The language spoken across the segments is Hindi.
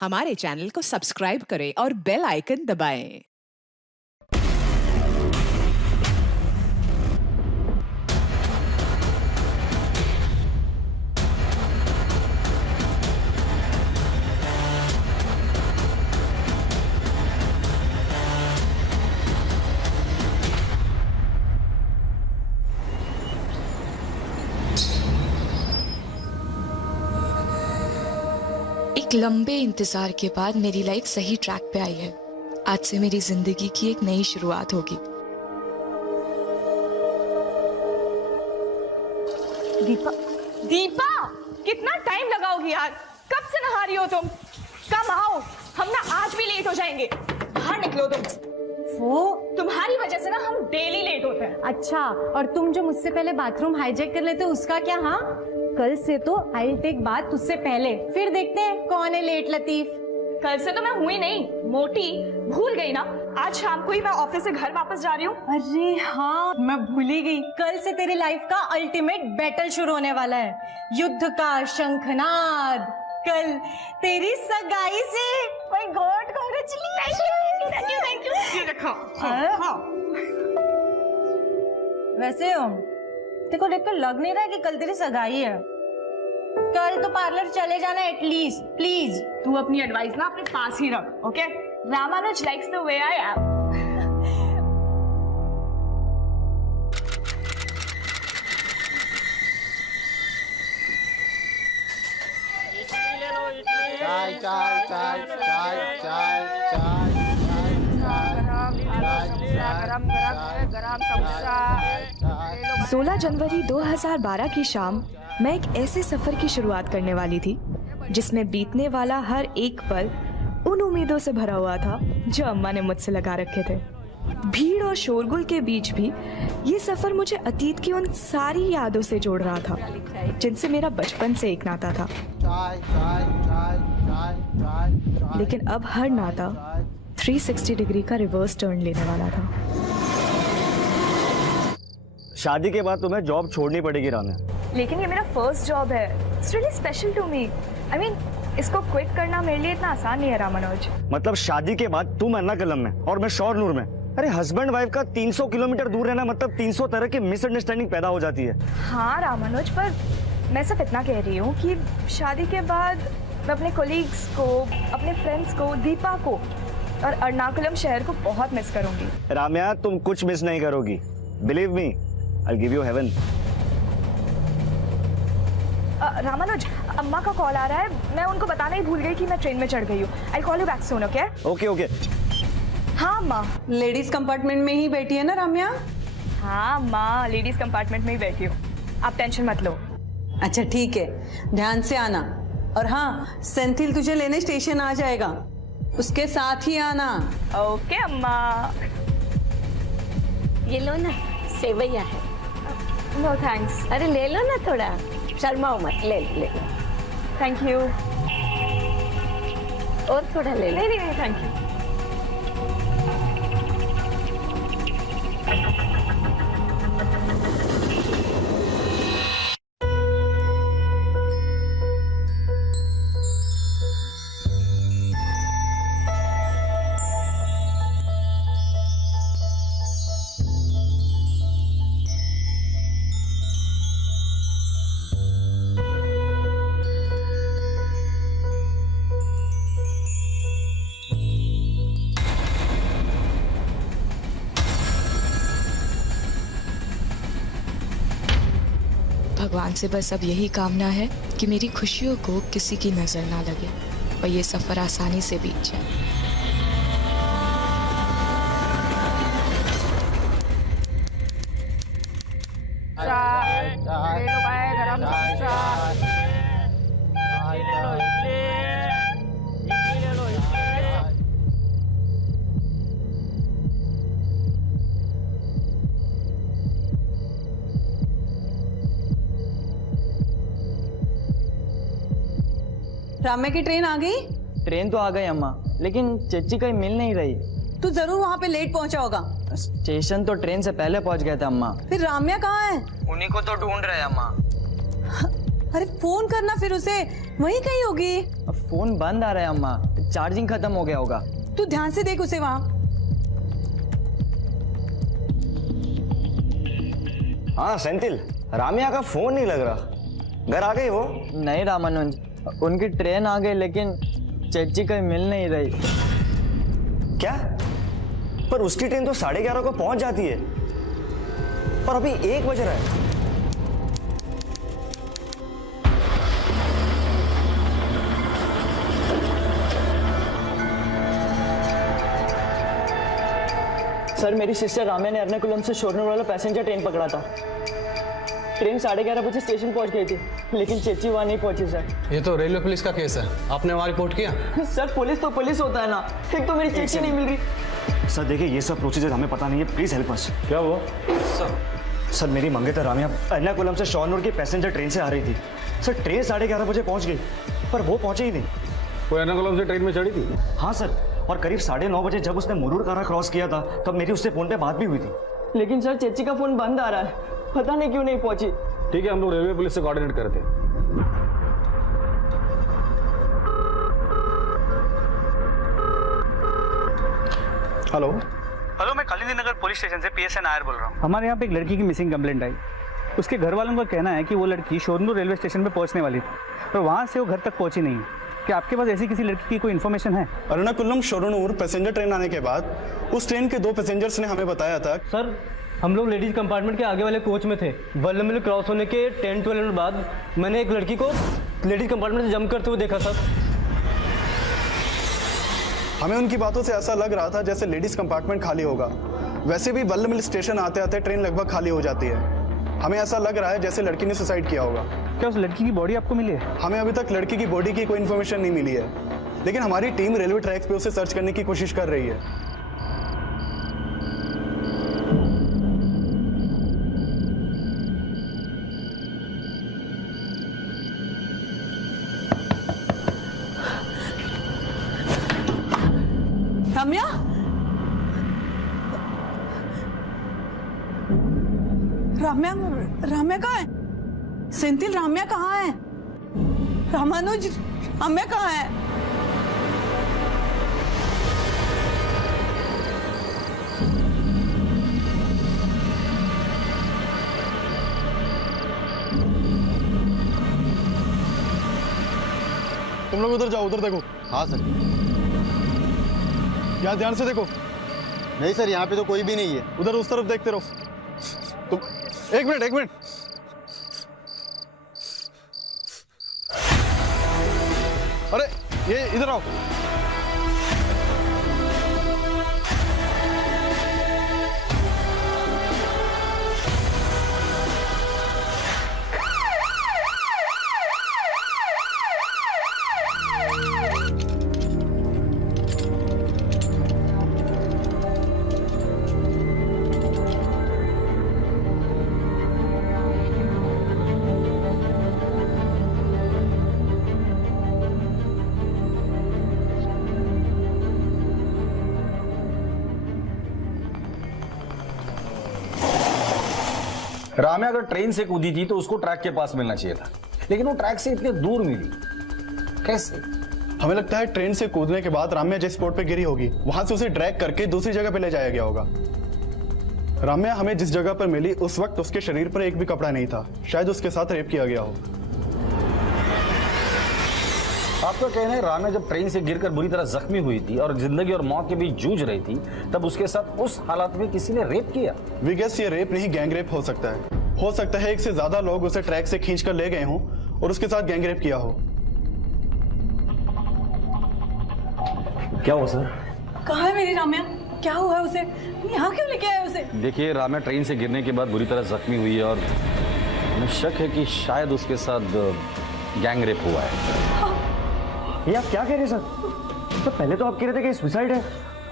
हमारे चैनल को सब्सक्राइब करें और बेल आइकन दबाएं। एक लंबे इंतजार के बाद मेरी लाइफ सही ट्रैक पे आई है। आज से मेरी जिंदगी की एक नई शुरुआत होगी। दीपा, दीपा, कितना टाइम लगाओगी यार? कब से नहा रही हो तुम? कम आओ, हम ना आज भी लेट हो जाएंगे। बाहर निकलो तुम। वो तुम्हारी वजह से ना हम डेली लेट होते हैं। अच्छा, और तुम जो मुझसे पहले बाथरूम हाईजैक कर लेते हो उसका क्या? हाँ, कल से तो आई टेक बात तुझसे पहले, फिर देखते हैं कौन है लेट लतीफ। कल से तो मैं हुई नहीं, मोटी, भूल गई ना। आज शाम को ही मैं ऑफिस से घर वापस जा रही हूँ। अरे हाँ, मैं भूल ही गई। कल से तेरी लाइफ का अल्टीमेट बैटल शुरू होने वाला है, युद्ध का शंखनाद। कल तेरी सगाई से। My God, congratulation. Thank you. ये रखो। हाँ। वैसे देखो देखो लग नहीं रहा है कि कल तेरी सगाई है। कल तो पार्लर चले जाना एटलीस्ट, प्लीज। तू अपनी एडवाइस ना अपने पास ही रख, okay? Ramanuj likes the way I am. चाय चाय चाय चाय चाय चाय गरम 16 जनवरी 2012 की शाम मैं एक ऐसे सफर की शुरुआत करने वाली थी जिसमें बीतने वाला हर एक पल उन उम्मीदों से भरा हुआ था जो अम्मा ने मुझसे लगा रखे थे। भीड़ और शोरगुल के बीच भी ये सफर मुझे अतीत की उन सारी यादों से जोड़ रहा था जिनसे मेरा बचपन से एक नाता था। लेकिन अब हर नाता 360 डिग्री का रिवर्स टर्न लेने वाला था। शादी के बाद तुम्हें जॉब छोड़नी पड़ेगी राम्या। लेकिन ये मेरा फर्स्ट जॉब है। It's really special to me. I mean, इसको क्विट करना मेरे लिए इतना आसान नहीं है रामानुज। मतलब शादी के बाद तुम एर्नाकुलम में और मैं शोरनूर में। अरे हस्बैंड वाइफ का 300 किलोमीटर दूर रहना मतलब 300 तरह की मिसअंडरस्टैंडिंग पैदा हो जाती है। हाँ रामानुज, पर मैं सिर्फ इतना कह रही हूँ कि शादी के बाद मैं अपने कोलीग्स को, अपने फ्रेंड्स को, दीपा को और एर्नाकुलम शहर को बहुत मिस करूंगी। राम्या, तुम कुछ मिस नहीं करोगी। Believe me, I give you heaven. Ramanuj, अम्मा का कॉल आ रहा है। मैं उनको बताना ही भूल गई कि मैं ट्रेन में चढ़ गई हूँ। I call you back soon, okay? Okay okay. हाँ अम्मा। लेडीज कंपार्टमेंट में ही बैठी है ना राम्या? हाँ अम्मा, लेडीज कंपार्टमेंट में ही बैठी हूँ। आप टेंशन मत लो। अच्छा ठीक है, ध्यान से आना। और हाँ, सेंथिल तुझे लेने स्टेशन आ जाएगा, उसके साथ ही आना। ओके अम्मा। ये लो ना, सेवैया है। No thanks. अरे ले लो ना, थोड़ा शर्माओ मत, ले लो। Thank you. और थोड़ा ले लो। नहीं नहीं, थैंक यू। भगवान से बस अब यही कामना है कि मेरी खुशियों को किसी की नजर ना लगे और ये सफर आसानी से बीत जाए। राम्या की ट्रेन आ गई? ट्रेन तो आ गई अम्मा, लेकिन चच्ची कहीं मिल नहीं रही। तू जरूर वहाँ पे लेट पहुँचा होगा। स्टेशन तो ट्रेन से पहले पहुँच गए थे अम्मा। फिर राम्या कहाँ है? उन्हीं को तो ढूंढ रहे हैं अम्मा। अरे फोन करना फिर उसे। वहीं कहीं होगी। अब फोन बंद आ रहा है अम्मा, चार्जिंग खत्म हो गया होगा। तू ध्यान से देख उसे वहां। हाँ सेंथिल, रामिया का फोन नहीं लग रहा। घर आ गई वो? नहीं रामानुज, उनकी ट्रेन आ गई लेकिन चच्ची कहीं मिल नहीं रही। क्या? पर उसकी ट्रेन तो 11:30 को पहुंच जाती है और अभी 1 बज रहा है। सर मेरी सिस्टर राम्या ने एर्नाकुलम से शोरनूर वाला पैसेंजर ट्रेन पकड़ा था। ट्रेन 11:30 बजे स्टेशन पहुंच गई थी लेकिन चेची वहां नहीं पहुंची सर। ये तो रेलवे पुलिस का केस है, आपने वहां रिपोर्ट किया? सर पुलिस तो पुलिस होता है ना, एक तो मेरी चेची नहीं मिल रही। सर देखिए, ये सब प्रोसीजर हमें पता नहीं है, प्लीज हेल्प अस। क्या हुआ? सर मेरी मंगेतर रामिया एर्नाकुलम से शोरनूर की पैसेंजर ट्रेन से आ रही थी। सर ट्रेन 11:30 बजे पहुंच गई पर वो पहुंचे ही नहीं। वो एर्नाकुलम से ट्रेन में चढ़ी थी? हाँ सर, और करीब 9:30 बजे जब उसने मुरूर कारा क्रॉस किया था तब मेरी उससे फोन पे बात भी हुई थी। लेकिन सर चेची का फोन बंद आ रहा है, पता नहीं क्यों नहीं पहुंची। ठीक है, हम लोग रेलवे पुलिस से कोऑर्डिनेट करते हैं। हेलो, मैं कालिंदी नगर पुलिस स्टेशन से PSN नायर बोल रहा हूँ। हमारे यहाँ पे एक लड़की की मिसिंग कंप्लेंट आई। उसके घर वालों का कहना है कि वो लड़की शोरनूर रेलवे स्टेशन पे पहुंचने वाली थी पर वहाँ से वो घर तक पहुंची नहीं। क्या आपके पास ऐसी किसी लड़की की कोई इन्फॉर्मेशन है? एर्नाकुलम शोरनूर पैसेंजर ट्रेन आने के बाद उस ट्रेन के 2 पैसेंजर्स ने हमें बताया था। सर हम लोग लेडीज कंपार्टमेंट के आगे वाले कोच में थे। वल्लमल क्रॉस होने के 10-12 मिनट बाद मैंने एक लड़की को लेडीज कंपार्टमेंट से जंप करते हुए देखा सर। हमें उनकी बातों से ऐसा लग रहा था जैसे लेडीज कंपार्टमेंट खाली होगा। वैसे भी वल्लमल स्टेशन आते आते ट्रेन लगभग खाली हो जाती है। हमें ऐसा लग रहा है जैसे लड़की ने सुसाइड किया होगा। क्या उस लड़की की बॉडी आपको मिली है? हमें अभी तक लड़की की बॉडी की कोई इन्फॉर्मेशन नहीं मिली है, लेकिन हमारी टीम रेलवे ट्रैक्स पे उसे सर्च करने की कोशिश कर रही है। राम्या, राम्या, राम्या कहाँ है? सेंथिल, राम्या कहाँ है? रामानुज, राम्या कहाँ है? तुम लोग उधर जाओ, उधर देखो। हाँ सर। यहाँ ध्यान से देखो। नहीं सर, यहाँ पे तो कोई भी नहीं है। उधर उस तरफ देखते रहो। तुम एक मिनट। अरे ये इधर आओ। राम्या अगर ट्रेन से कूदी थी तो उसको ट्रैक के पास मिलना चाहिए था, लेकिन वो ट्रैक से इतने दूर मिली कैसे? हमें लगता है ट्रेन से कूदने के बाद राम्या जिस स्पॉट पे गिरी होगी वहां से उसे ड्रैग करके दूसरी जगह पे ले जाया गया होगा। राम्या हमें जिस जगह पर मिली उस वक्त उसके शरीर पर एक भी कपड़ा नहीं था। शायद उसके साथ रेप किया गया हो। आपका कहना है राम्या जब ट्रेन से गिरकर बुरी तरह जख्मी हुई थी और जिंदगी और मौत के बीच जूझ रही थी तब उसके साथ उस हालात में किसी ने रेप किया? वी गेस ये रेप नहीं गैंग रेप हो सकता है। हो सकता है एक से ज्यादा लोग उसे ट्रैक से खींचकर ले गए हों और उसके साथ गैंग रेप किया हो। क्या हुआ सर? कहाँ है मेरी राम्या? क्या हुआ है उसे? यहाँ क्यों लेके आए उसे? देखिए राम्या ट्रेन से गिरने के बाद बुरी तरह जख्मी हुई है और हमें शक है कि शायद उसके साथ गैंग रेप हुआ है। ये आप क्या कह रहे हैं सर? तो पहले तो आप कह रहे थे कि सुसाइड है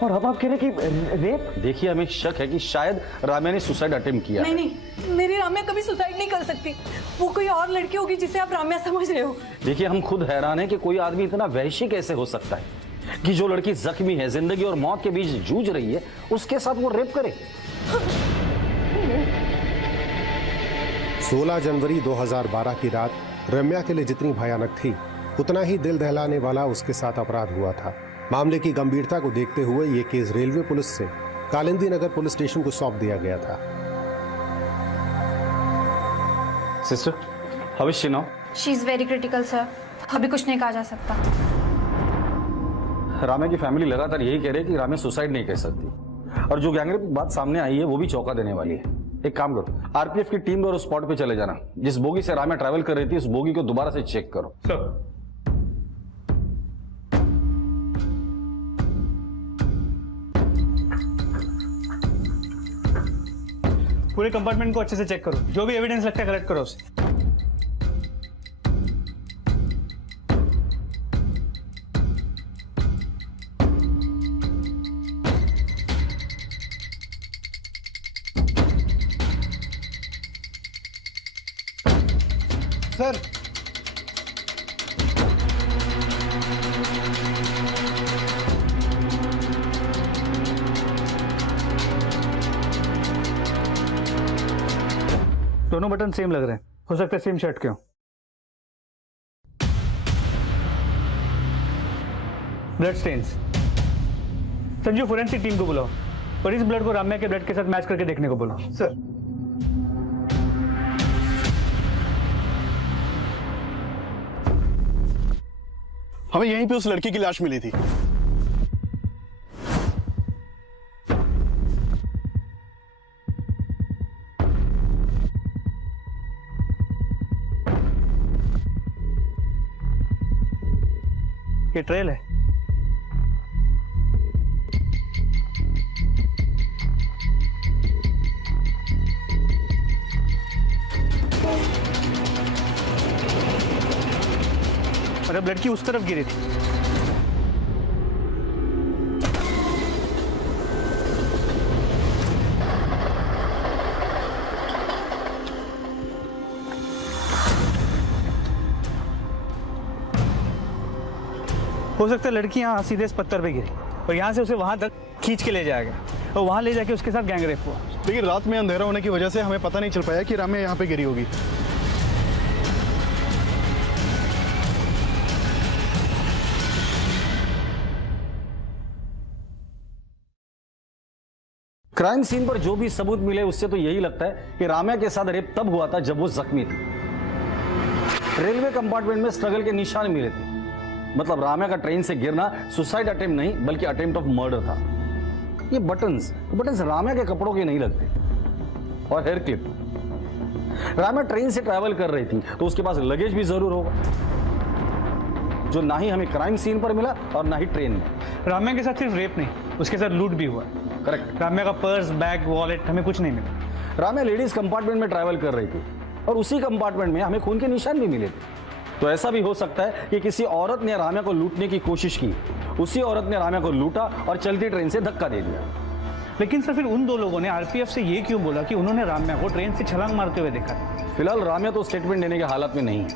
और अब आप कह रहे हैं कि रेप। देखिए हमें शक है कि शायद राम्या ने सुसाइड अटेम्प्ट किया। नहीं, मेरी राम्या कभी सुसाइड नहीं कर सकती। वो कोई और लड़की होगी जिसे आप राम्या समझ रहे हो। देखिए हम खुद हैरान हैं कि कोई आदमी इतना वहशी कैसे हो सकता है कि जो लड़की जख्मी है, जिंदगी और मौत के बीच जूझ रही है, उसके साथ वो रेप करे। 16 जनवरी 2012 की रात रम्या के लिए जितनी भयानक थी उतना ही दिल दहलाने वाला उसके साथ अपराध हुआ था। मामले की गंभीरता को देखते हुए ये केस रेलवे पुलिस से कालिंदी नगर पुलिस स्टेशन को सौंप दिया गया था। Sister, how is she now? She is very critical sir, अभी कुछ नहीं कहा जा सकता। राम्या की फैमिली लगातार यही कह रही है कि राम्या सुसाइड नहीं कर सकती, और जो गैंगरेप की बात सामने आई है वो भी चौंका देने वाली है। एक काम करो, आरपीएफ की टीम और उस स्पॉट पे चले जाना। जिस बोगी से राम्या ट्रैवल कर रही थी उस बोगी को दोबारा से चेक करो। सर, पूरे कंपार्टमेंट को अच्छे से चेक करो, जो भी एविडेंस लगता है कलेक्ट करो उसे। सर, दोनों बटन सेम लग रहे हैं, हो सकता है सेम शर्ट के हो। Blood stains. Sanju, forensic team को बुलाओ और इस ब्लड को राम्या के ब्लड के साथ मैच करके देखने को बोलो। सर। हमें यहीं पे उस लड़की की लाश मिली थी। ये ट्रेल है। और अब लड़की उस तरफ गिरी थी। हो सकता है लड़की यहाँ सीधे इस पत्थर पे गिरी और यहाँ से उसे वहां तक खींच के ले जाया गया और वहां ले जाके उसके साथ गैंगरेप हुआ। लेकिन रात में अंधेरा होने की वजह से हमें पता नहीं चल पाया कि राम्या यहाँ पे गिरी होगी। क्राइम सीन पर जो भी सबूत मिले उससे तो यही लगता है कि राम्या के साथ रेप तब हुआ था जब वो जख्मी थी। रेलवे कंपार्टमेंट में स्ट्रगल के निशान मिले थे, मतलब राम्या का ट्रेन से गिरना सुसाइड अटेम्प्ट नहीं बल्कि अटेम्प्ट ऑफ मर्डर था। ये बटन्स राम्या के कपड़ों के नहीं लगते। और हेयर क्लिप, राम्या ट्रेन से ट्रैवल कर रही थी तो उसके पास लगेज भी जरूर होगा, जो ना ही हमें क्राइम सीन पर मिला और ना ही ट्रेन में। राम्या के साथ सिर्फ रेप नहीं, उसके साथ लूट भी हुआ। करेक्ट। राम्या का पर्स, बैग, वॉलेट हमें कुछ नहीं मिला। राम्या लेडीज कंपार्टमेंट में ट्रैवल कर रही थी और उसी कंपार्टमेंट में हमें खून के निशान भी मिले थे। तो ऐसा भी हो सकता है कि किसी औरत ने राम्या को लूटने की कोशिश की, उसी औरत ने राम्या को लूटा और चलती ट्रेन से धक्का दे दिया। लेकिन सर, फिर उन दो लोगों ने आरपीएफ से ये क्यों बोला कि उन्होंने राम्या को ट्रेन से छलांग मारते हुए देखा? फिलहाल राम्या तो स्टेटमेंट देने के हालत में नहीं है,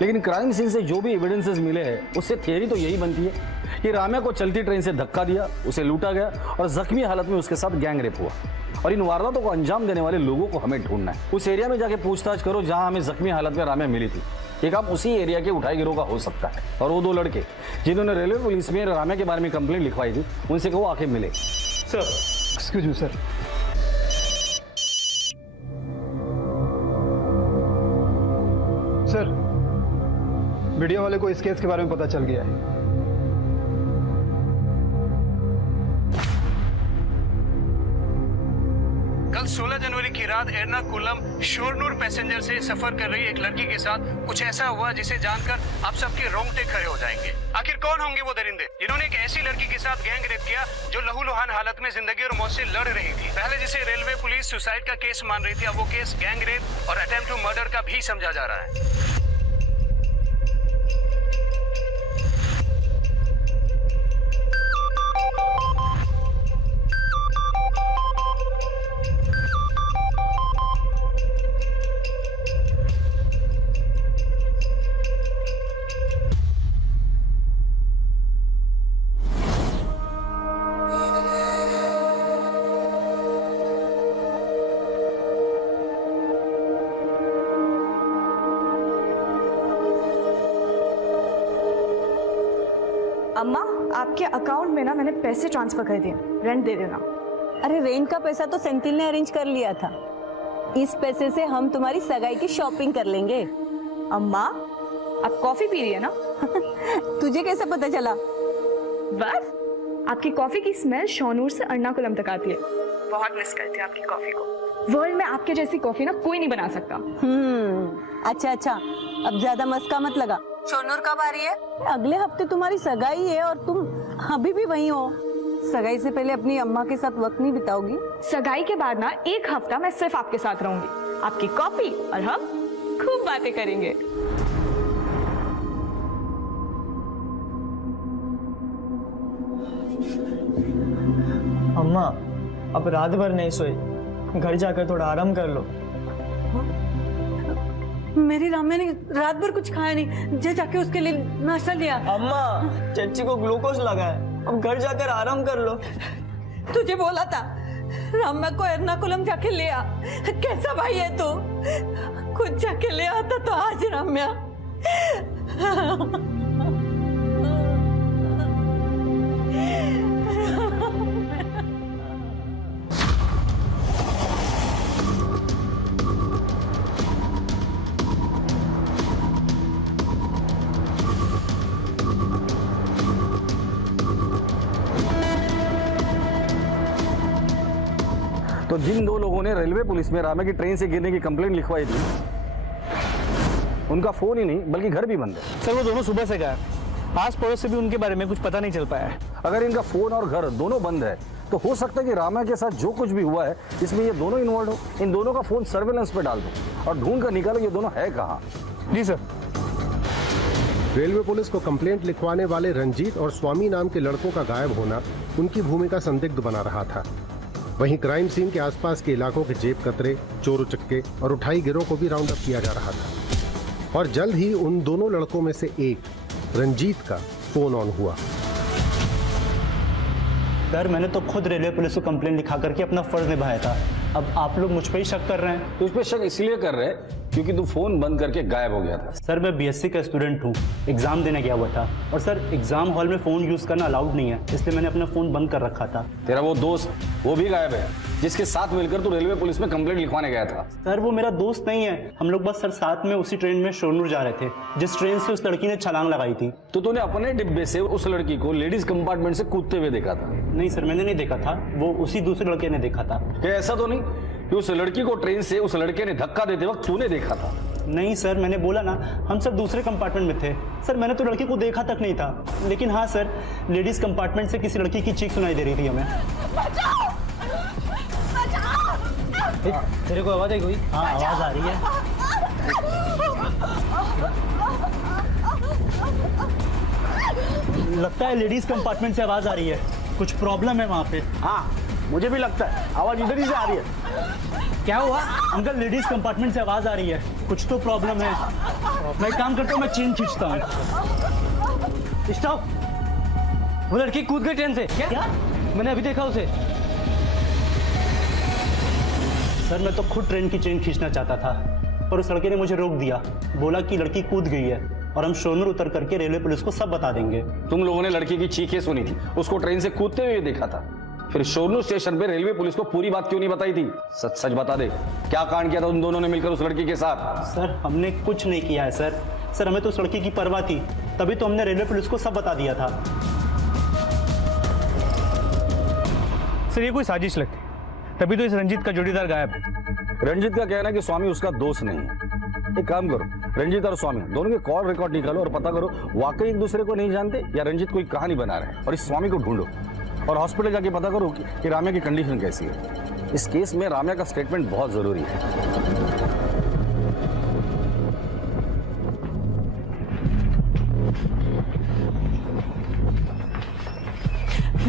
लेकिन क्राइम सीन से जो भी एविडेंसेस मिले हैं उससे थियरी तो यही बनती है कि राम्या को चलती ट्रेन से धक्का दिया, उसे लूटा गया और जख्मी हालत में उसके साथ गैंगरेप हुआ। और इन वारदातों को अंजाम देने वाले लोगों को हमें ढूंढना है। उस एरिया में जाके पूछताछ करो जहां हमें जख्मी हालत में राम्या मिली थी। ये काम उसी एरिया के उठाई गिरोह का हो सकता है। और वो दो लड़के जिन्होंने रेलवे पुलिस में राम्या के बारे में कंप्लेंट लिखवाई थी, उनसे कहो आके मिले। Sir, excuse me sir. Sir, media वाले को इस केस के बारे में पता चल गया है। कल 16 जनवरी की रात एर्नाकुलम शोरनूर पैसेंजर से सफर कर रही एक लड़की के साथ कुछ ऐसा हुआ जिसे जानकर आप सबके रोंगटे खड़े हो जाएंगे। आखिर कौन होंगे वो दरिंदे जिन्होंने एक ऐसी लड़की के साथ गैंग रेप किया जो लहूलुहान हालत में जिंदगी और मौत से लड़ रही थी। पहले जिसे रेलवे पुलिस सुसाइड का केस मान रही थी, अब वो केस गैंग रेप और अटेम्प्ट टू मर्डर का भी समझा जा रहा है। अम्मा, आपके अकाउंट में ना मैंने पैसे ट्रांसफर कर दिए, रेंट दे देना। अरे रेंट का पैसा तो सेंथिल ने अरेंज कर लिया था। इस पैसे से हम तुम्हारी सगाई की शॉपिंग कर लेंगे। अम्मा, आप कॉफी पी रही है ना? तुझे कैसे पता चला? बस आपकी कॉफी की स्मेल शोनूर से अर्नाकुलम तक आती है। बहुत मिस करती हूँ आपकी कॉफी को। वर्ल्ड में आपके जैसी कॉफी ना कोई नहीं बना सकता। अच्छा, अब ज्यादा मस्का मत लगा। शोनूर कब आ रही है? अगले हफ्ते तुम्हारी सगाई है और तुम अभी भी वहीं हो। सगाई से पहले अपनी अम्मा के साथ वक्त नहीं बिताओगी? सगाई के बाद ना 1 हफ्ता मैं सिर्फ आपके साथ रहूंगी, आपकी कॉफी और हम खूब बातें करेंगे। अम्मा, अब रात भर नहीं सोई, घर जाकर थोड़ा आराम कर लो। मेरी राम्या ने रात भर कुछ खाया नहीं, जाके उसके लिए नाश्ता लिया। अम्मा, चच्ची को ग्लूकोज लगा है, अब घर जाकर आराम कर लो। तुझे बोला था राम्या को एर्नाकुलम जाके ले आ। कैसा भाई है तू? खुद जाके ले आता तो आज राम्या। तो जिन 2 लोगों ने रेलवे पुलिस में राम्या की ट्रेन से गिरने की कंप्लेंट लिखवाई थी, उनका फोन ही नहीं बल्कि घर भी बंद है। सर वो दोनों सुबह से गायब, आस पड़ोस से भी उनके बारे में कुछ पता नहीं चल पाया है। अगर इनका फोन और घर दोनों बंद है तो हो सकता है कि राम्या के साथ जो कुछ भी हुआ है इसमें ये दोनों इन्वॉल्व हो। इन दोनों का फोन सर्वेलेंस पे डाल दो और ढूंढ कर निकालो ये दोनों है कहाँ। जी सर। रेलवे पुलिस को कंप्लेंट लिखवाने वाले रंजीत और स्वामी नाम के लड़कों का गायब होना उनकी भूमिका संदिग्ध बना रहा था। वहीं क्राइम सीन के आसपास के इलाकों के जेब कतरे, चोर उचक्के और उठाई गिरोह को भी राउंड अप किया जा रहा था और जल्द ही उन दोनों लड़कों में से एक रंजीत का फोन ऑन हुआ। सर मैंने तो खुद रेलवे पुलिस को कंप्लेंट लिखा करके अपना फर्ज निभाया था, अब आप लोग मुझ पर ही शक कर रहे हैं। तुझ पे शक इसलिए कर रहे हैं क्योंकि तू फोन बंद करके गायब हो गया था। सर मैं बीएससी का स्टूडेंट हूँ, एग्जाम देने गया हुआ था और सर एग्जाम हॉल में फोन यूज करना अलाउड नहीं है, इसलिए मैंने अपना फोन बंद कर रखा था। तेरा वो दोस्त वो भी गायब है जिसके साथ मिलकर तू रेलवे पुलिस में कंप्लेंट लिखवाने गया था। सर वो मेरा दोस्त नहीं है, हम लोग बस सर साथ में उसी ट्रेन में शोरनूर जा रहे थे जिस ट्रेन से उस लड़की ने छलांग लगाई थी। तो तूने अपने डिब्बे से उस लड़की को लेडीज कंपार्टमेंट से कूदते हुए देखा था? नहीं सर मैंने नहीं देखा था, वो उसी दूसरे लड़के ने देखा था। क्या ऐसा तो नहीं कि उस लड़की को ट्रेन से उस लड़के ने धक्का देते वक्त तूने देखा था? नहीं सर मैंने बोला ना हम सब दूसरे कंपार्टमेंट में थे। सर मैंने तो लड़की को देखा तक नहीं था, लेकिन हाँ सर लेडीज कंपार्टमेंट से किसी लड़की की चीख सुनाई दे रही थी हमें। तेरे को आवाज आई कोई? हाँ आवाज आ रही है। लगता है लेडीज कंपार्टमेंट से आवाज आ रही है, कुछ प्रॉब्लम है वहाँ पे। हाँ मुझे भी लगता है आवाज इधर ही से आ रही है। क्या हुआ अंकल? लेडीज कंपार्टमेंट से आवाज आ रही है, कुछ तो प्रॉब्लम है। मैं एक काम करता हूँ, मैं चेन खींचता हूँ। स्टॉप, वो लड़की कूद गई ट्रेन से। क्या? मैंने अभी देखा उसे। सर मैं तो खुद ट्रेन की चेन खींचना चाहता था पर उस लड़के ने मुझे रोक दिया, बोला कि लड़की कूद गई है और हम शोरनूर उतर करके रेलवे पुलिस को सब बता देंगे। तुम लोगों ने लड़की की चीखें सुनी थी, उसको ट्रेन से कूदते हुए देखा था, फिर शोरनूर स्टेशन पे रेलवे पुलिस को पूरी बात क्यों नहीं बताई थी? सच सच बता दे, क्या कांड किया था उन दोनों ने मिलकर उस लड़की के साथ? सर हमने कुछ नहीं किया है सर। सर हमें तो उस लड़की की परवाह थी, तभी तो हमने रेलवे पुलिस को सब बता दिया था। सर ये कोई साजिश लगती, तभी तो इस रंजीत का जोड़ीदार गायब है। रंजीत का कहना है कि स्वामी उसका दोस्त नहीं है। एक काम करो, रंजीत और स्वामी दोनों के कॉल रिकॉर्ड निकालो और पता करो वाकई एक दूसरे को नहीं जानते या रंजीत कोई कहानी बना रहे हैं, और इस स्वामी को ढूंढो और हॉस्पिटल जाके पता करो कि राम्या की कंडीशन कैसी है। इस केस में राम्या का स्टेटमेंट बहुत जरूरी है।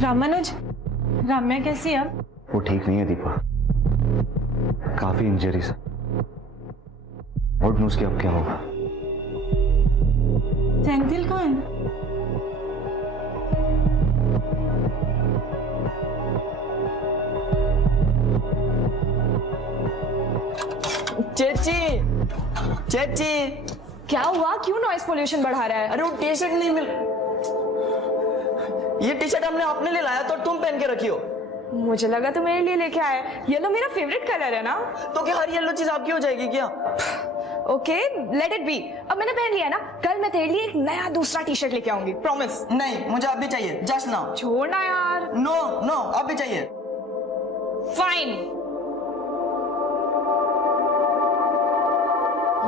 रामानुज, राम्या कैसी है? वो ठीक नहीं है दीपा, काफी इंजरीज है। और न्यूज की अब क्या होगा? सेंथिल कहाँ है? चेची, चेची क्या हुआ? क्यों नॉइस पोल्यूशन बढ़ा रहा है? अरे वो टी शर्ट नहीं मिल। ये टी शर्ट हमने अपने लिए लाया तो तुम पहन के रखी हो। मुझे लगा तो मेरे लिए लेके आया। येलो मेरा फेवरेट कलर है ना। तो क्या हर येलो चीज आपकी हो जाएगी क्या? Okay let it be. अब मैंने पहन लिया ना, कल मैं तेरे लिए एक नया दूसरा टी शर्ट लेके आऊंगी, प्रॉमिस। नहीं, मुझे अभी चाहिए, जस्ट नाउ। छोड़ना यार। नो नो, अभी चाहिए। फाइन,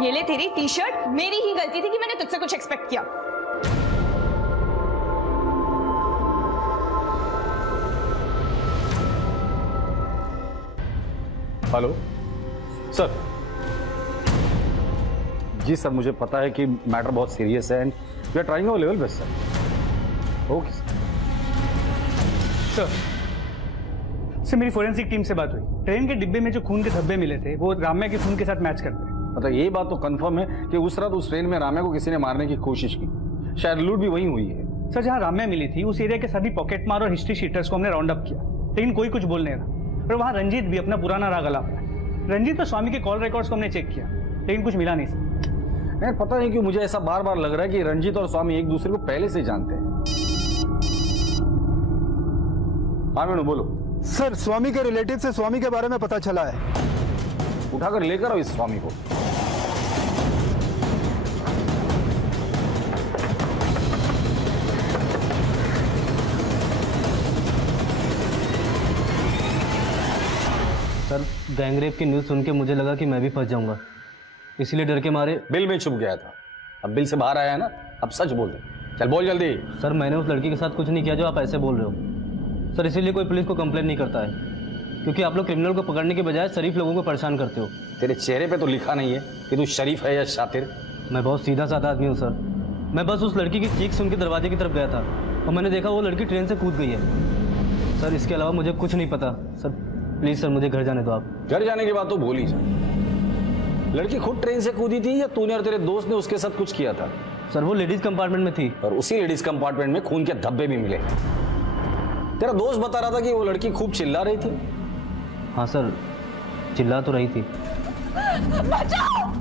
ये ले तेरी टी शर्ट। मेरी ही गलती थी कि मैंने तुझसे कुछ एक्सपेक्ट किया। Hello sir. जी सर, मुझे पता है कि मैटर बहुत सीरियस है and we are trying our level best sir. Okay sir मेरी फोरेंसिक टीम से बात हुई। ट्रेन के डिब्बे में जो खून के धब्बे मिले थे वो राम्या के खून के साथ मैच करते हैं। मतलब ये बात तो कंफर्म है कि उस रात उस ट्रेन में राम्या को किसी ने मारने की कोशिश की, शायद लूट भी वहीं हुई है। सर जहां राम्या मिली थी उस एरिया के सभी पॉकेट मार और हिस्ट्री शीटर्स को हमने राउंड अप किया, लेकिन कोई कुछ बोल नहीं रहा। और वहां रंजीत भी अपना पुराना राग अलाप रहा है। रंजीत और स्वामी के कॉल रिकॉर्ड्स को हमने चेक किया, लेकिन कुछ मिला नहीं सर। नहीं, पता नहीं क्यों मुझे ऐसा बार बार लग रहा है कि रंजीत और स्वामी एक दूसरे को पहले से जानते हैं। हाँ वेणु बोलो। सर स्वामी के रिलेटिव से स्वामी के बारे में पता चला है। उठाकर लेकर आओ इस स्वामी को। सर गैंगरेप की न्यूज़ सुन के मुझे लगा कि मैं भी फंस जाऊंगा, इसलिए डर के मारे बिल में छुप गया था। अब बिल से बाहर आया है ना, अब सच बोल दे। चल बोल जल्दी। सर मैंने उस लड़की के साथ कुछ नहीं किया जो आप ऐसे बोल रहे हो सर, इसीलिए कोई पुलिस को कंप्लेन नहीं करता है, क्योंकि आप लोग क्रिमिनल को पकड़ने के बजाय शरीफ लोगों को परेशान करते हो। तेरे चेहरे पे तो लिखा नहीं है कि तू शरीफ है या शातिर। मैं बहुत सीधा साधा आदमी हूँ सर। मैं बस उस लड़की की चीख सुन के दरवाजे की तरफ गया था और मैंने देखा वो लड़की ट्रेन से कूद गई है। सर इसके अलावा मुझे कुछ नहीं पता। सर प्लीज़ सर मुझे घर जाने दो आप। घर जाने की बात तो भूल ही जा। लड़की खुद ट्रेन से कूदी थी या तूने और तेरे दोस्त ने उसके साथ कुछ किया था? सर वो लेडीज कंपार्टमेंट में थी और उसी लेडीज कंपार्टमेंट में खून के धब्बे भी मिले। तेरा दोस्त बता रहा था कि वो लड़की खूब चिल्ला रही थी। हाँ सर चिल्ला तो रही थी। बचाओ!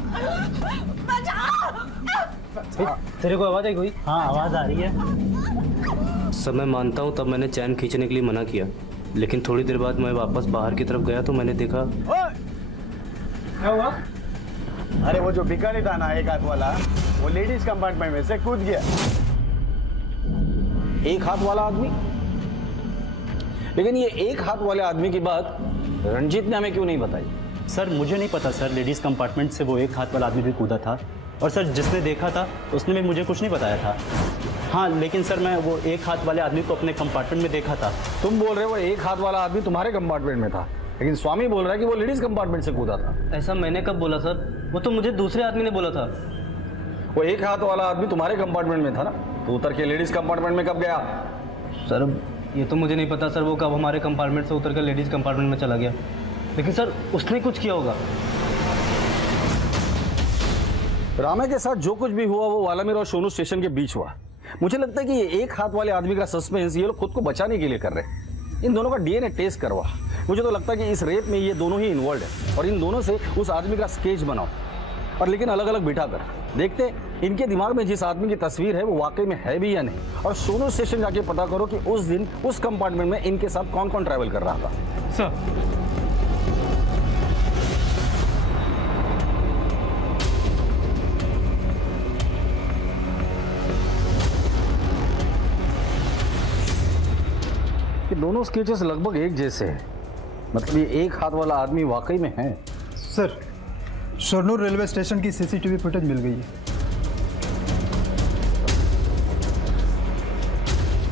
बचाओ! तेरे को आवाज आई कोई? हाँ आवाज आ रही है। सर मैं मानता हूँ तब मैंने चैन खींचने के लिए मना किया, लेकिन थोड़ी देर बाद मैं वापस बाहर की तरफ गया तो मैंने देखा। क्या हुआ? अरे वो जो भिखारी था ना एक हाथ वाला, वो लेडीज कंपार्टमेंट में से कूद गया। एक हाथ वाला आदमी? लेकिन ये एक हाथ वाले आदमी की बात रंजीत ने हमें क्यों नहीं बताई? सर मुझे नहीं पता सर, लेडीज कंपार्टमेंट से वो एक हाथ वाला आदमी भी कूदा था और सर जिसने देखा था उसने भी मुझे कुछ नहीं बताया था। हाँ लेकिन सर मैं वो एक हाथ वाले आदमी को अपने कंपार्टमेंट में देखा था। तुम बोल रहे हो एक हाथ वाला आदमी तुम्हारे कंपार्टमेंट में था, लेकिन स्वामी बोल रहा है कि वो लेडीज कंपार्टमेंट से कूदा था। ऐसा मैंने कब बोला सर? वो तो मुझे दूसरे आदमी ने बोला था। वो एक हाथ वाला आदमी तुम्हारे कंपार्टमेंट में था ना, तो उतर के लेडीज कंपार्टमेंट में कब गया? सर ये तो मुझे नहीं पता सर, वो कब हमारे कंपार्टमेंट से उतर कर लेडीज कंपार्टमेंट में चला गया, लेकिन सर उसने कुछ किया होगा। रामे के साथ जो कुछ भी हुआ वो वालामीर और सोनू स्टेशन के बीच हुआ। मुझे लगता है कि ये एक हाथ वाले आदमी का सस्पेंस ये लोग खुद को बचाने के लिए कर रहे हैं। इन दोनों का डीएनए टेस्ट करवा। मुझे तो लगता है कि इस रेप में ये दोनों ही इन्वॉल्व है और इन दोनों से उस आदमी का स्केच बनाओ, और लेकिन अलग अलग बिठा कर देखते इनके दिमाग में जिस आदमी की तस्वीर है वो वाकई में है भी या नहीं। और सोनू स्टेशन जाके पता करो कि उस दिन उस कंपार्टमेंट में इनके साथ कौन कौन ट्रैवल कर रहा था। सर कि दोनों स्केचेस लगभग एक जैसे हैं, मतलब ये एक हाथ वाला आदमी वाकई में है। सर शोरनूर रेलवे स्टेशन की सीसीटीवी फुटेज मिल गई है।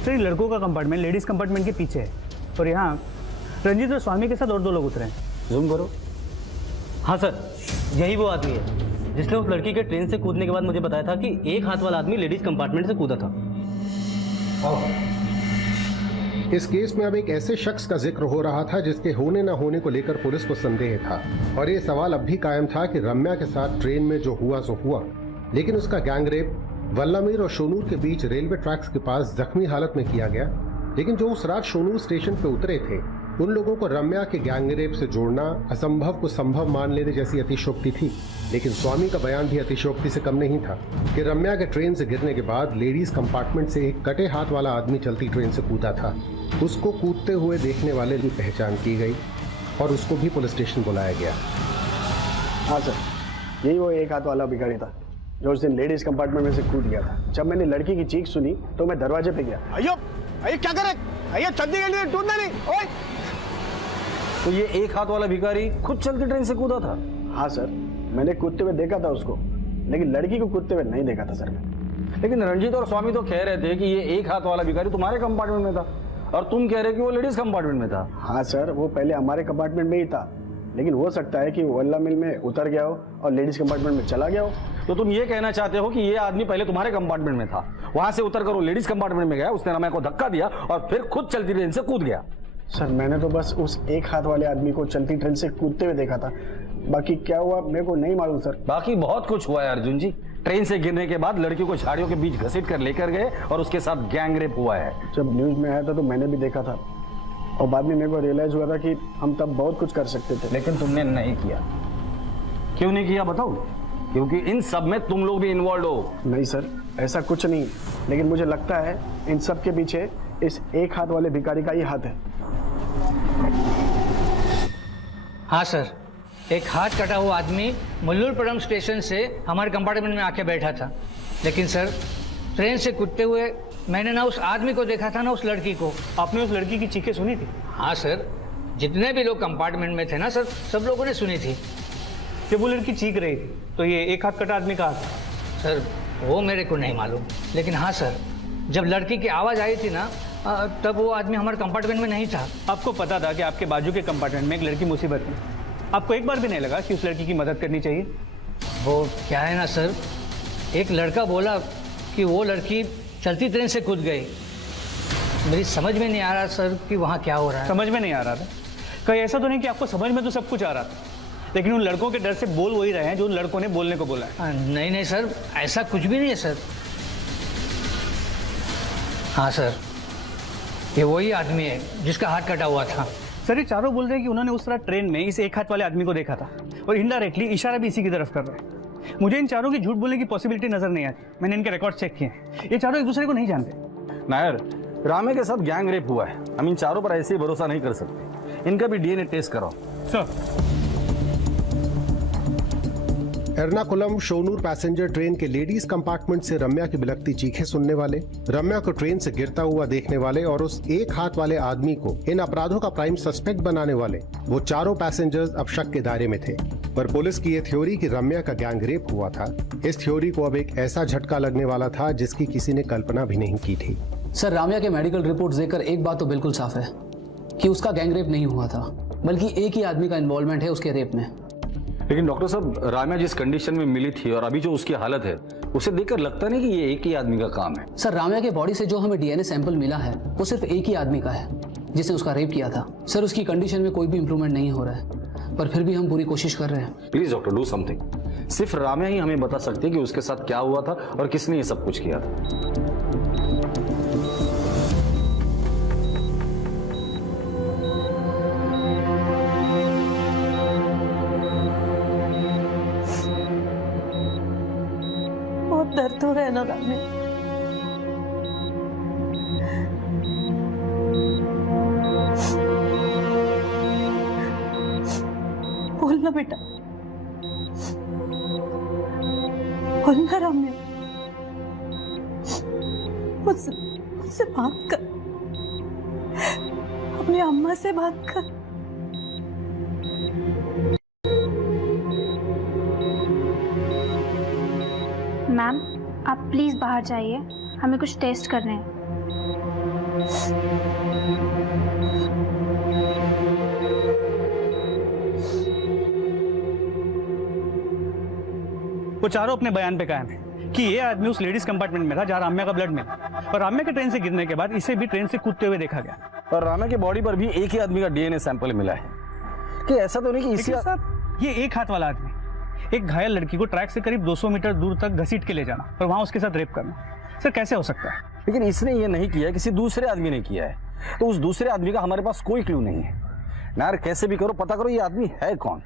सर लड़कों का कंपार्टमेंट लेडीज कंपार्टमेंट के पीछे है और यहाँ रंजीत और स्वामी के साथ और 2 लोग उतरे हैं। जूम करो। हाँ सर यही वो आदमी है जिसने उस लड़की के ट्रेन से कूदने के बाद मुझे बताया था कि एक हाथ वाला आदमी लेडीज कंपार्टमेंट से कूदा था। इस केस में अब एक ऐसे शख्स का जिक्र हो रहा था जिसके होने न होने को लेकर पुलिस को संदेह था, और ये सवाल अब भी कायम था कि रम्या के साथ ट्रेन में जो हुआ सो हुआ, लेकिन उसका गैंगरेप वल्लमीर और शोनूर के बीच रेलवे ट्रैक्स के पास जख्मी हालत में किया गया। लेकिन जो उस रात शोनूर स्टेशन पे उतरे थे उन लोगों को रम्या के गैंगरेप से जोड़ना असंभव को संभव मान लेने जैसी अतिशयोक्ति थी, लेकिन स्वामी का बयान भी अतिशयोक्ति से कम नहीं था कि रम्या के ट्रेन से गिरने के बाद लेडीज कंपार्टमेंट से एक कटे हाथ वाला आदमी चलती ट्रेन से कूदा था। उसको कूदते हुए देखने वाले की पहचान की गई और उसको भी पुलिस स्टेशन बुलाया गया। हाँ सर, यही वो एक हाथ वाला भिखारी था जो उस दिन लेडीज कंपार्टमेंट में से कूद गया था। जब मैंने लड़की की चीख सुनी तो मैं दरवाजे पे गया। अयो अयो क्या करे, अयो चलती के लिए टूटना नहीं। ओए, तो ये एक हाथ वाला भिखारी खुद चलती ट्रेन से कूदा था? हाँ सर, मैंने कूदते हुए देखा था उसको, लेकिन लड़की को कूदते हुए नहीं देखा था सर मैं। लेकिन रंजीत और स्वामी तो कह रहे थे कि ये एक हाथ वाला भिखारी तुम्हारे कंपार्टमेंट में था और तुम कह रहे कि वो लेडीज कंपार्टमेंट में था। हाँ सर, वो पहले हमारे कंपार्टमेंट में ही था, लेकिन हो सकता है कि वो वल्ला मिल में उतर गया हो और लेडीज कंपार्टमेंट में चला गया हो। तो तुम ये कहना चाहते हो कि ये आदमी पहले तुम्हारे कंपार्टमेंट में था, वहां से उतर कर वो लेडीज कंपार्टमेंट में गया, उसने रम्या को धक्का दिया और फिर खुद चलती ट्रेन से कूद गया? सर, मैंने तो बस उस एक हाथ वाले आदमी को चलती ट्रेन से कूदते हुए देखा था, बाकी क्या हुआ मेरे को नहीं मालूम सर। बाकी बहुत कुछ हुआ है अर्जुन जी। ट्रेन से गिरने के बाद लड़की को झाड़ियों के बीच घसीट कर लेकर गए और उसके साथ गैंगरेप हुआ है। जब न्यूज में आया था तो मैंने भी देखा था और बाद में मेरे को रियलाइज हुआ था कि हम तब बहुत कुछ कर सकते थे। लेकिन तुमने नहीं किया। क्यों नहीं किया बताओ? क्योंकि इन सब में तुम लोग भी इन्वॉल्व हो। नहीं सर, ऐसा कुछ नहीं, लेकिन मुझे लगता है इन सब के पीछे इस एक हाथ वाले भिखारी का ही हाथ है। हाँ सर, एक हाथ कटा हुआ आदमी मल्लूरपुरम स्टेशन से हमारे कंपार्टमेंट में आके बैठा था, लेकिन सर ट्रेन से कूदते हुए मैंने ना उस आदमी को देखा था ना उस लड़की को। आपने उस लड़की की चीखें सुनी थी? हाँ सर, जितने भी लोग कंपार्टमेंट में थे ना सर, सब लोगों ने सुनी थी। जब वो लड़की चीख रही थी तो ये एक हाथ कटा आदमी का हाथ? सर वो मेरे को नहीं मालूम, लेकिन हाँ सर, जब लड़की की आवाज़ आई थी ना तब वो आदमी हमारे कंपार्टमेंट में नहीं था। आपको पता था कि आपके बाजू के कंपार्टमेंट में एक लड़की मुसीबत में, आपको एक बार भी नहीं लगा कि उस लड़की की मदद करनी चाहिए? वो क्या है ना सर, एक लड़का बोला कि वो लड़की चलती ट्रेन से कूद गई। मेरी समझ में नहीं आ रहा सर कि वहाँ क्या हो रहा है। समझ में नहीं आ रहा था? कहीं ऐसा तो नहीं कि आपको समझ में तो सब कुछ आ रहा था, लेकिन उन लड़कों के डर से बोल वही रहे हैं जो उन लड़कों ने बोलने को बोला है? नहीं नहीं सर, ऐसा कुछ भी नहीं है सर। हाँ सर, ये वही आदमी है जिसका हाथ कटा हुआ था। सर ये चारों बोल रहे हैं कि उन्होंने उस तरह ट्रेन में इस एक हाथ वाले आदमी को देखा था और इनडायरेक्टली इशारा भी इसी की तरफ कर रहे हैं। मुझे इन चारों की झूठ बोलने की पॉसिबिलिटी नजर नहीं आती। मैंने इनके रिकॉर्ड चेक किए हैं, ये चारों एक दूसरे को नहीं जानते। नायर, रामे के साथ गैंग रेप हुआ है, हम इन चारों पर ऐसे ही भरोसा नहीं कर सकते। इनका भी डीएनए टेस्ट कराओ। सर। एर्नाकुलम शोनूर पैसेंजर ट्रेन के लेडीज कंपार्टमेंट से रम्या की बिलखती चीखें सुनने वाले, रम्या को ट्रेन से गिरता हुआ देखने वाले और उस एक हाथ वाले आदमी को इन अपराधों का प्राइम सस्पेक्ट बनाने वाले वो चारों पैसेंजर्स अब शक के दायरे में थे। पर पुलिस की ये थ्योरी कि रम्या का गैंग रेप हुआ था, इस थ्योरी को अब एक ऐसा झटका लगने वाला था जिसकी किसी ने कल्पना भी नहीं की थी। सर, राम्या के मेडिकल रिपोर्ट देखकर एक बात तो बिल्कुल साफ है कि उसका गैंग रेप नहीं हुआ था, बल्कि एक ही आदमी का इन्वॉल्वमेंट है उसके रेप में। लेकिन डॉक्टर साहब, राम्या जिस कंडीशन में मिली थी और अभी जो उसकी हालत है, उसे देखकर लगता नहीं कि ये एक ही आदमी का काम है। सर, राम्या के बॉडी से जो हमें डीएनए सैंपल मिला है वो सिर्फ एक ही आदमी का है जिसने उसका रेप किया था। सर, उसकी कंडीशन में कोई भी इंप्रूवमेंट नहीं हो रहा है, पर फिर भी हम पूरी कोशिश कर रहे हैं। Please doctor, do something. सिर्फ राम्या ही हमें बता सकती है कि उसके साथ क्या हुआ था और किसने ये सब कुछ किया था। दर्द हो रहा है ना रामे? बोलना बेटा, बोलना रामे, मुझसे बात कर, अपनी अम्मा से बात कर। मैम, आप प्लीज़ बाहर जाइए, हमें कुछ टेस्ट करने हैं। वो चारों अपने बयान पे कायम है कि ये आदमी उस लेडीज कंपार्टमेंट में था जहाँ राम्या का ब्लड मिला, और राम्या के ट्रेन से गिरने के बाद इसे भी ट्रेन से कूदते हुए देखा गया। और राम्या की बॉडी पर भी एक ही आदमी का डीएनए सैंपल मिला है। कि ऐसा तो नहीं कि इसी ये एक हाथ वाला आदमी एक घायल लड़की को ट्रैक से करीब 200 मीटर दूर तक घसीट के ले जाना और वहां उसके साथ रेप करना, सर कैसे हो सकता है? लेकिन इसने ये नहीं किया, किसी दूसरे आदमी ने किया है, तो उस दूसरे आदमी का हमारे पास कोई क्लू नहीं है। ना यार, कैसे भी करो पता करो ये आदमी है कौन।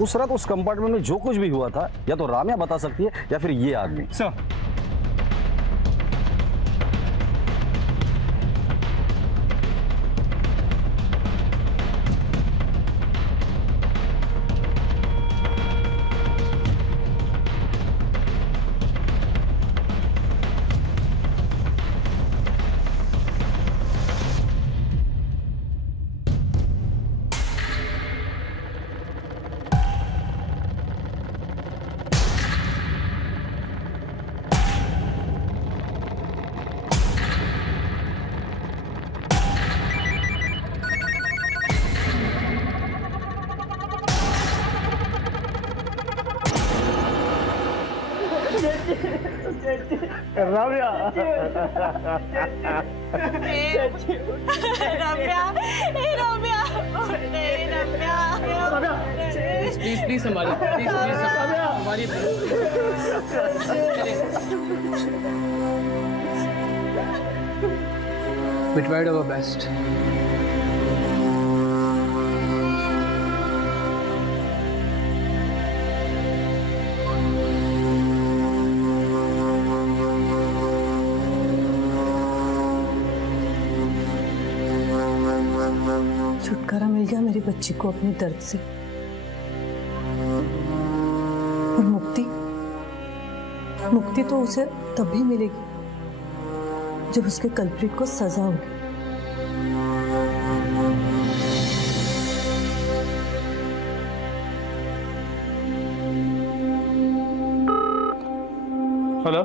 उस रात उस कंपार्टमेंट में जो कुछ भी हुआ था या तो राम्या बता सकती है या फिर ये आदमी। सर, राम्या प्लीज प्लीज संभालिए, प्लीज प्लीज संभालिए। We tried our best. छुटकारा मिल गया मेरी बच्ची को अपने दर्द से, और मुक्ति तो उसे तभी मिलेगी जब उसके कल्प्रिट को सजा होगी। हेलो,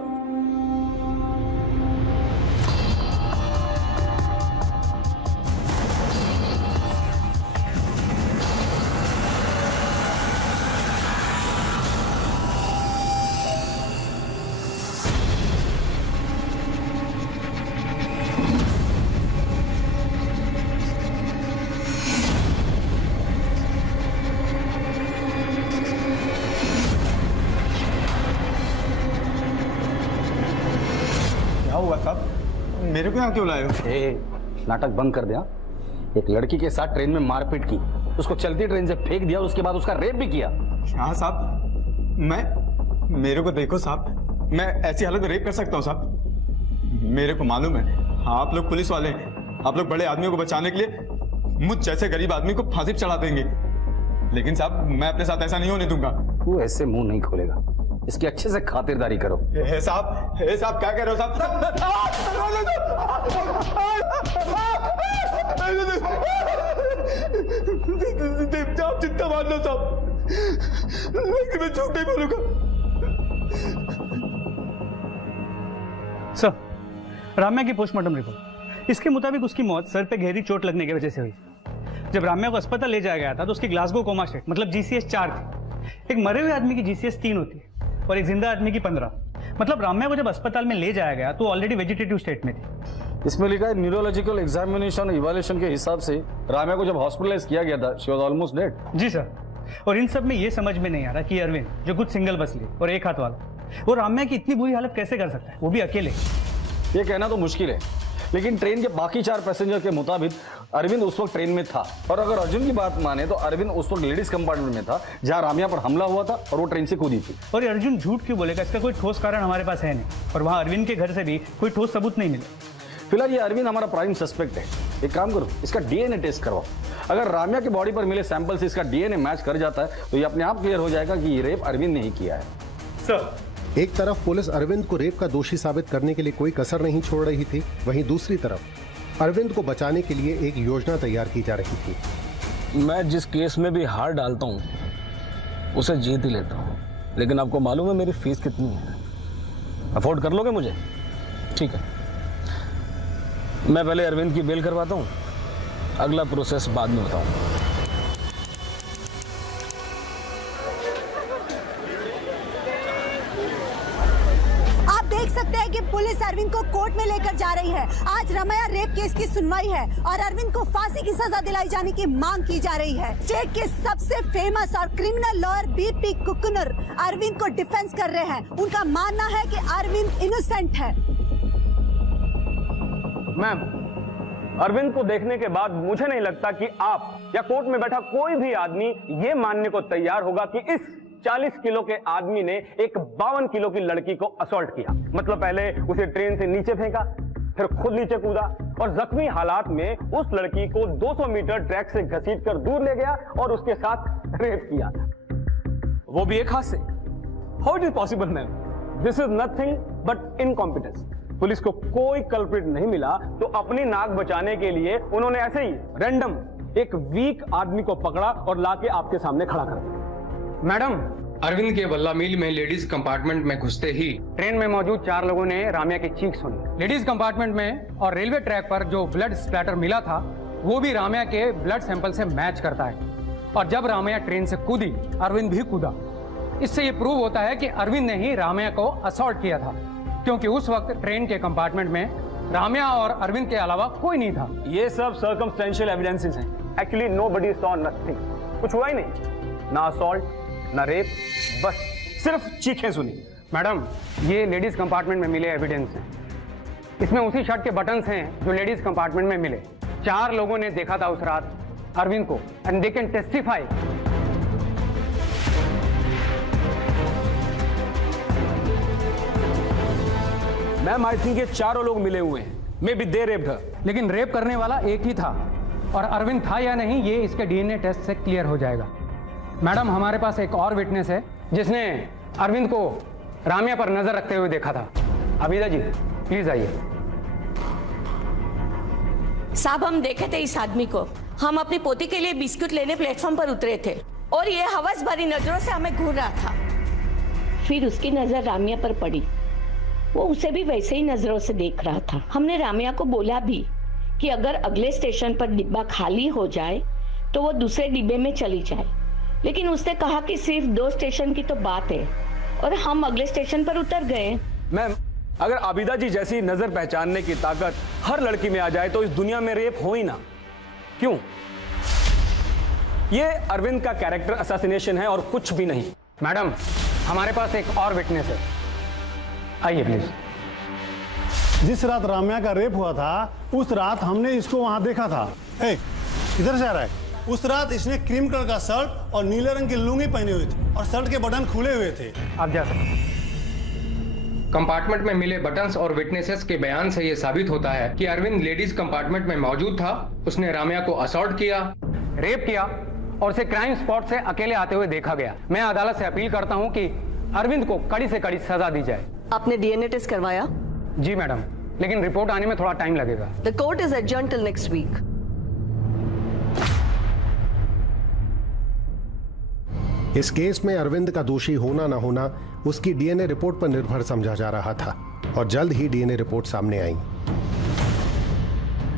मेरे को यहाँ क्यों लाए हो? नाटक बंद कर दिया। एक लड़की के साथ ट्रेन में मारपीट की, उसको चलती ट्रेन से फेंक दिया और उसके बाद उसका रेप भी किया। हाँ साहब, मेरे को देखो साहब, मैं ऐसी हालत में रेप कर सकता हूँ साहब? मेरे को मालूम है आप लोग पुलिस वाले हैं, आप लोग बड़े आदमियों को बचाने के लिए मुझ जैसे गरीब आदमी को फांसी पर चढ़ा देंगे, लेकिन साहब मैं अपने साथ ऐसा नहीं होने दूंगा। तू ऐसे मुंह नहीं खोलेगा, इसकी अच्छे से खातिरदारी करो। साहब क्या कह रहे हो साहब? आप जितना मान लो साहब, लेकिन मैं झूठ नहीं बोलूंगा। सर, राम्या की पोस्टमार्टम रिपोर्ट, इसके मुताबिक उसकी मौत सर पे गहरी चोट लगने की वजह से हुई। जब राम्या को अस्पताल ले जाया गया था तो उसकी ग्लासगो कोमा स्टेट मतलब GCS 4 थी। एक मरे हुए आदमी की GCS 3 होती है और एक जिंदा आदमी की 15। मतलब राम्या को जब अस्पताल में ले जाया गया तो ऑलरेडी वेजिटेटिव स्टेट में थी। इसमें लिखा है न्यूरोलॉजिकल एग्जामिनेशन इवैल्यूएशन के हिसाब से राम्या को जब हॉस्पिटलाइज किया गया था शी वाज ऑलमोस्ट डेड। जी सर, और इन सब में ये समझ में नहीं आ रहा कि अरविंद जो खुद सिंगल बस ले और एक हाथ वाला, वो राम्या की इतनी बुरी हालत कैसे कर सकता है, वो भी अकेले। ये कहना तो मुश्किल है, लेकिन ट्रेन के बाकी 4 पैसेंजर के मुताबिक अरविंद उस वक्त ट्रेन में था। और अगर अर्जुन की बात माने तो अरविंद उस वक्त लेडीज कंपार्टमेंट में था जहां राम्या पर हमला हुआ था और वो ट्रेन से कूदी थी। और ये अर्जुन झूठ क्यों बोलेगा? इसका कोई ठोस कारण हमारे पास है नहीं, और वहां अरविंद के घर से भी कोई ठोस सबूत नहीं मिला। फिलहाल ये अरविंद हमारा प्राइम सस्पेक्ट है। एक काम करो, इसका DNA टेस्ट करवाओ। अगर राम्या की बॉडी पर मिले सैंपल से इसका DNA मैच कर जाता है तो ये अपने आप क्लियर हो जाएगा कि ये रेप अरविंद ने ही किया है। सर, एक तरफ पुलिस अरविंद को रेप का दोषी साबित करने के लिए कोई कसर नहीं छोड़ रही थी, वहीं दूसरी तरफ अरविंद को बचाने के लिए एक योजना तैयार की जा रही थी। मैं जिस केस में भी हार डालता हूँ उसे जीत ही लेता हूँ, लेकिन आपको मालूम है मेरी फीस कितनी है? अफोर्ड कर लोगे मुझे? ठीक है, मैं पहले अरविंद की बेल करवाता हूँ, अगला प्रोसेस बाद में बताऊँ। देख सकते हैं कि पुलिस अरविंद को कोर्ट में लेकर जा रही है। आज रमैया रेप केस की सुनवाई है और अरविंद को फांसी की सजा दिलाई जाने की मांग की जा रही है। स्टेट के सबसे फेमस और क्रिमिनल लॉयर BP कुकुनर अरविंद को डिफेंस कर रहे हैं। उनका मानना है कि अरविंद इनोसेंट है। मैम, अरविंद को देखने के बाद मुझे नहीं लगता कि आप या कोर्ट में बैठा कोई भी आदमी ये मानने को तैयार होगा कि इस 40 किलो के आदमी ने एक 52 किलो की लड़की को असॉल्ट किया। मतलब पहले उसे ट्रेन से नीचे फेंका, फिर खुद नीचे कूदा और जख्मी हालात में उस लड़की को 200 मीटर ट्रैक से घसीटकर दूर ले गया और उसके साथ रेप किया, वो भी एक हाथ से। How it is possible ma'am? This is nothing but incompetence. Police को कोई कल्प्रिट नहीं मिला तो अपनी नाक बचाने के लिए उन्होंने ऐसे ही रैंडम एक वीक आदमी को पकड़ा और लाके आपके सामने खड़ा कर दिया। मैडम, अरविंद के बल्ला मिल में लेडीज कंपार्टमेंट में घुसते ही ट्रेन में मौजूद 4 लोगों ने राम्या की चीख सुनी। लेडीज कंपार्टमेंट में और रेलवे ट्रैक पर जो ब्लड स्प्लैटर मिला था वो भी राम्या के ब्लड सैंपल से मैच करता है। और जब राम्या ट्रेन से कूदी, अरविंद भी कूदा। इससे ये प्रूव होता है कि अरविंद ने ही राम्या को असॉल्ट किया था, क्योंकि उस वक्त ट्रेन के कंपार्टमेंट में राम्या और अरविंद के अलावा कोई नहीं था। ये सब सर्कमस्टेंशियल एविडेंसेस हैं। Actually nobody saw nothing. कुछ हुआ ही नहीं, ना असॉल्ट ना रेप, बस सिर्फ चीखें सुनी। मैडम, ये लेडीज कंपार्टमेंट में मिले एविडेंस हैं। इसमें उसी शर्ट के बटन्स हैं जो लेडीज कंपार्टमेंट में मिले। 4 लोगों ने देखा था उस रात अरविंद को, and they can testify. Ma'am, I think ये 4 लोग मिले हुए हैं। मे बी दे रेप्ड हर। लेकिन रेप करने वाला एक ही था, और अरविंद था या नहीं ये इसके डीएनए टेस्ट से क्लियर हो जाएगा। मैडम, हमारे पास एक और विटनेस है जिसने अरविंद को राम्या पर नजर रखते हुए देखा था। अबीदा जी, प्लीज आइए। साहब, हम देखे थे इस आदमी को। हम अपनी पोती के लिए बिस्कुट लेने प्लेटफॉर्म पर उतरे थे और ये हवस भरी नजरों से हमें घूर रहा था। फिर उसकी नजर राम्या पर पड़ी। वो उसे भी वैसे ही नजरों से देख रहा था। हमने राम्या को बोला भी कि अगर अगले स्टेशन पर डिब्बा खाली हो जाए तो वो दूसरे डिब्बे में चली जाए, लेकिन उसने कहा कि सिर्फ 2 स्टेशन की तो बात है, और हम अगले स्टेशन पर उतर गए। मैम, अगर आबिदा जी जैसी नजर पहचानने की ताकत हर लड़की में आ जाए तो इस दुनिया में रेप हो ही ना। क्यों? ये अरविंद का कैरेक्टर असैसिनेशन है और कुछ भी नहीं। मैडम, हमारे पास एक और विटनेस है। आइए प्लीज। जिस रात राम्या का रेप हुआ था उस रात हमने इसको वहां देखा था। किधर जा रहा है? उस रात इसने क्रीम कलर का शर्ट और नीले रंग की लुंगी पहनी हुई थी और शर्ट के बटन खुले हुए थे। आप जा सकते। कंपार्टमेंट में मिले बटन्स और विटनेसेस के बयान से यह साबित होता है कि अरविंद लेडीज कंपार्टमेंट में मौजूद था। उसने राम्या को असॉल्ट किया, रेप किया और उसे क्राइम स्पॉट से अकेले आते हुए देखा गया। मैं अदालत से अपील करता हूं कि अरविंद को कड़ी से कड़ी सजा दी जाए। आपने डीएनए टेस्ट करवाया? जी मैडम, लेकिन रिपोर्ट आने में थोड़ा टाइम लगेगा। The court is adjourned till next week. इस केस में अरविंद का दोषी होना ना होना उसकी डीएनए रिपोर्ट पर निर्भर समझा जा रहा था, और जल्द ही डीएनए रिपोर्ट सामने आई।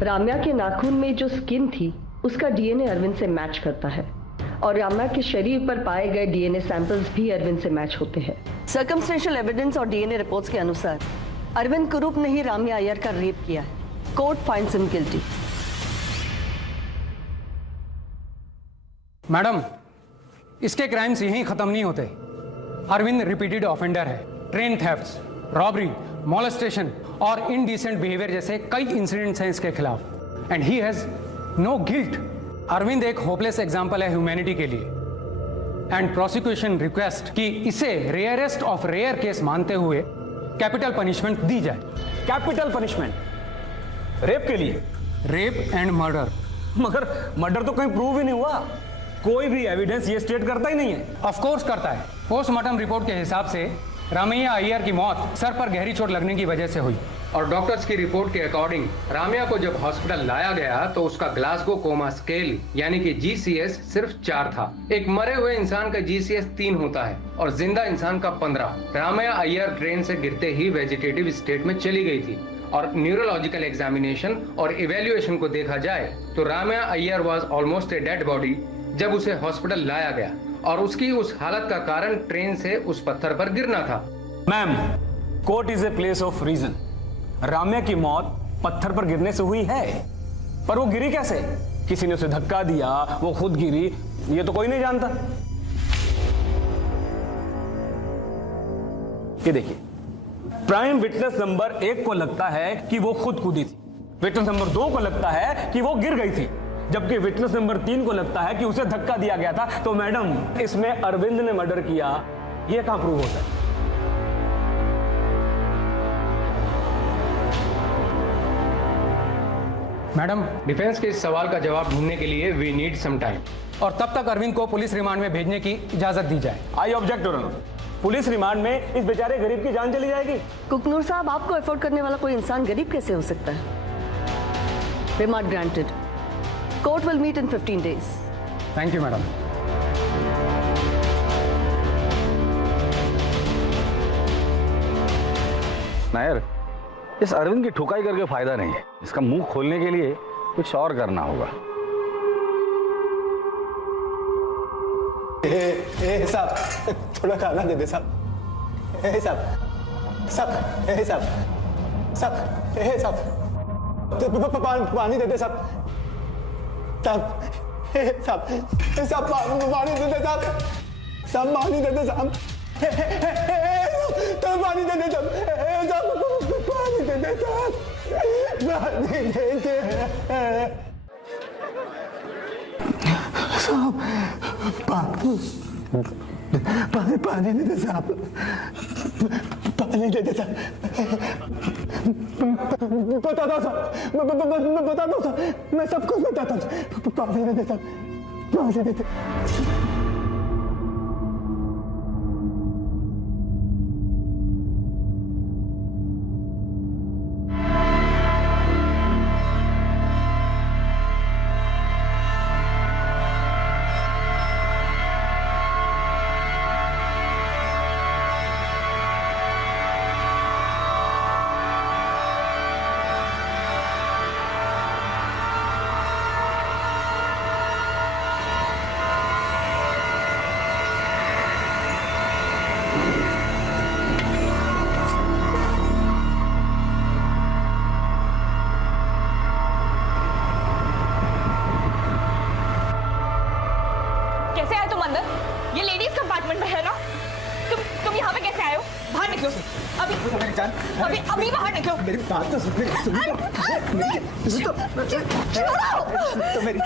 राम्या के नाखून में जो स्किन थी उसका डीएनए अरविंद से मैच करता है, और राम्या के शरीर पर पाए गए डीएनए सैंपल्स भी अरविंद से मैच होते हैं। सर्कमस्टेंशियल एविडेंस और डीएनए रिपोर्ट्स के अनुसार अरविंद कुरूप ने ही राम्या अय्यर का रेप किया है। Court finds him guilty. Madam, इसके क्राइम्स यहीं खत्म नहीं होते। अरविंद रिपीटेड ऑफेंडर है। ट्रेन थेफ्ट्स, रॉबरी, मॉलेस्टेशन और इनडिसेंट बिहेवियर जैसे कई इंसिडेंट्स हैं इसके खिलाफ, and he has no guilt. Arvind एक होपलेस एग्जांपल है ह्यूमैनिटी के लिए, एंड प्रोसिक्यूशन रिक्वेस्ट कि इसे रेयरेस्ट ऑफ रेयर केस मानते हुए कैपिटल पनिशमेंट दी जाए। कैपिटल पनिशमेंट रेप के लिए? Rape and murder. मगर मर्डर तो कहीं प्रूव ही नहीं हुआ। कोई भी एविडेंस ये स्टेट करता ही नहीं है। ऑफ कोर्स करता है। पोस्टमार्टम रिपोर्ट के हिसाब से रामैया अय्यर की मौत सर पर गहरी चोट लगने की वजह से हुई, और डॉक्टर्स की रिपोर्ट के अकॉर्डिंग राम्या को जब हॉस्पिटल लाया गया तो उसका ग्लासगो कोमा स्केल यानी कि GCS सिर्फ 4 था। एक मरे हुए इंसान का GCS 3 होता है और जिंदा इंसान का 15। राम्या अय्यर ट्रेन से गिरते ही वेजिटेटिव स्टेट में चली गई थी, और न्यूरोलॉजिकल एग्जामिनेशन और इवेल्युएशन को देखा जाए तो Ramya Iyer was almost a dead body जब उसे हॉस्पिटल लाया गया, और उसकी उस हालत का कारण ट्रेन से उस पत्थर पर गिरना था। Ma'am, court is a place of reason. Ramya की मौत पत्थर पर गिरने से हुई है, पर वो गिरी कैसे? किसी ने उसे धक्का दिया, वो खुद गिरी, ये तो कोई नहीं जानता। ये देखिए, प्राइम विटनेस नंबर 1 को लगता है कि वो खुद कूदी थी, विटनेस नंबर 2 को लगता है कि वो गिर गई थी, जबकि विटनेस नंबर 3 को लगता है कि उसे धक्का दिया गया था। तो मैडम, इसमें अरविंद ने मर्डर किया, यह कहां प्रूव होता है? मैडम, डिफेंस के इस सवाल का जवाब ढूंढने के लिए वी नीड सम टाइम, और तब तक अरविंद को पुलिस रिमांड में भेजने की इजाजत दी जाए। I object your honour. Police remand में इस बेचारे गरीब की जान चली जाएगी। कुकनूर साहब, आपको अफोर्ड करने वाला कोई इंसान गरीब कैसे हो सकता है? Remand granted. Court will meet in 15 days। Thank you madam. Nair, इस अरविंद की ठुकाई करके फायदा नहीं है। इसका मुंह खोलने के लिए कुछ और करना होगा। साहब, थोड़ा खाना दे दे साहब। साहब साहब साहब साहब साहब, पानी दे दे साहब। साहब साहब साहब, पानी दे दे साहब। साहब पानी दे दे साहब। तो पानी दे दे साहब। पानी दे दे साहब। पानी दे दे साहब। पानी दे दे साहब। पानी दे दे साहब। बता दो साहब, बता दो साहब, मैं सब कुछ बताता हूँ। पानी दे दे साहब, पानी दे दे। ये लेडीज कंपार्टमेंट में है ना? तुम यहाँ पे कैसे आए हो? बाहर निकलो अभी। अभी बाहर निकलो। मेरी बात तो सुन। तो मेरी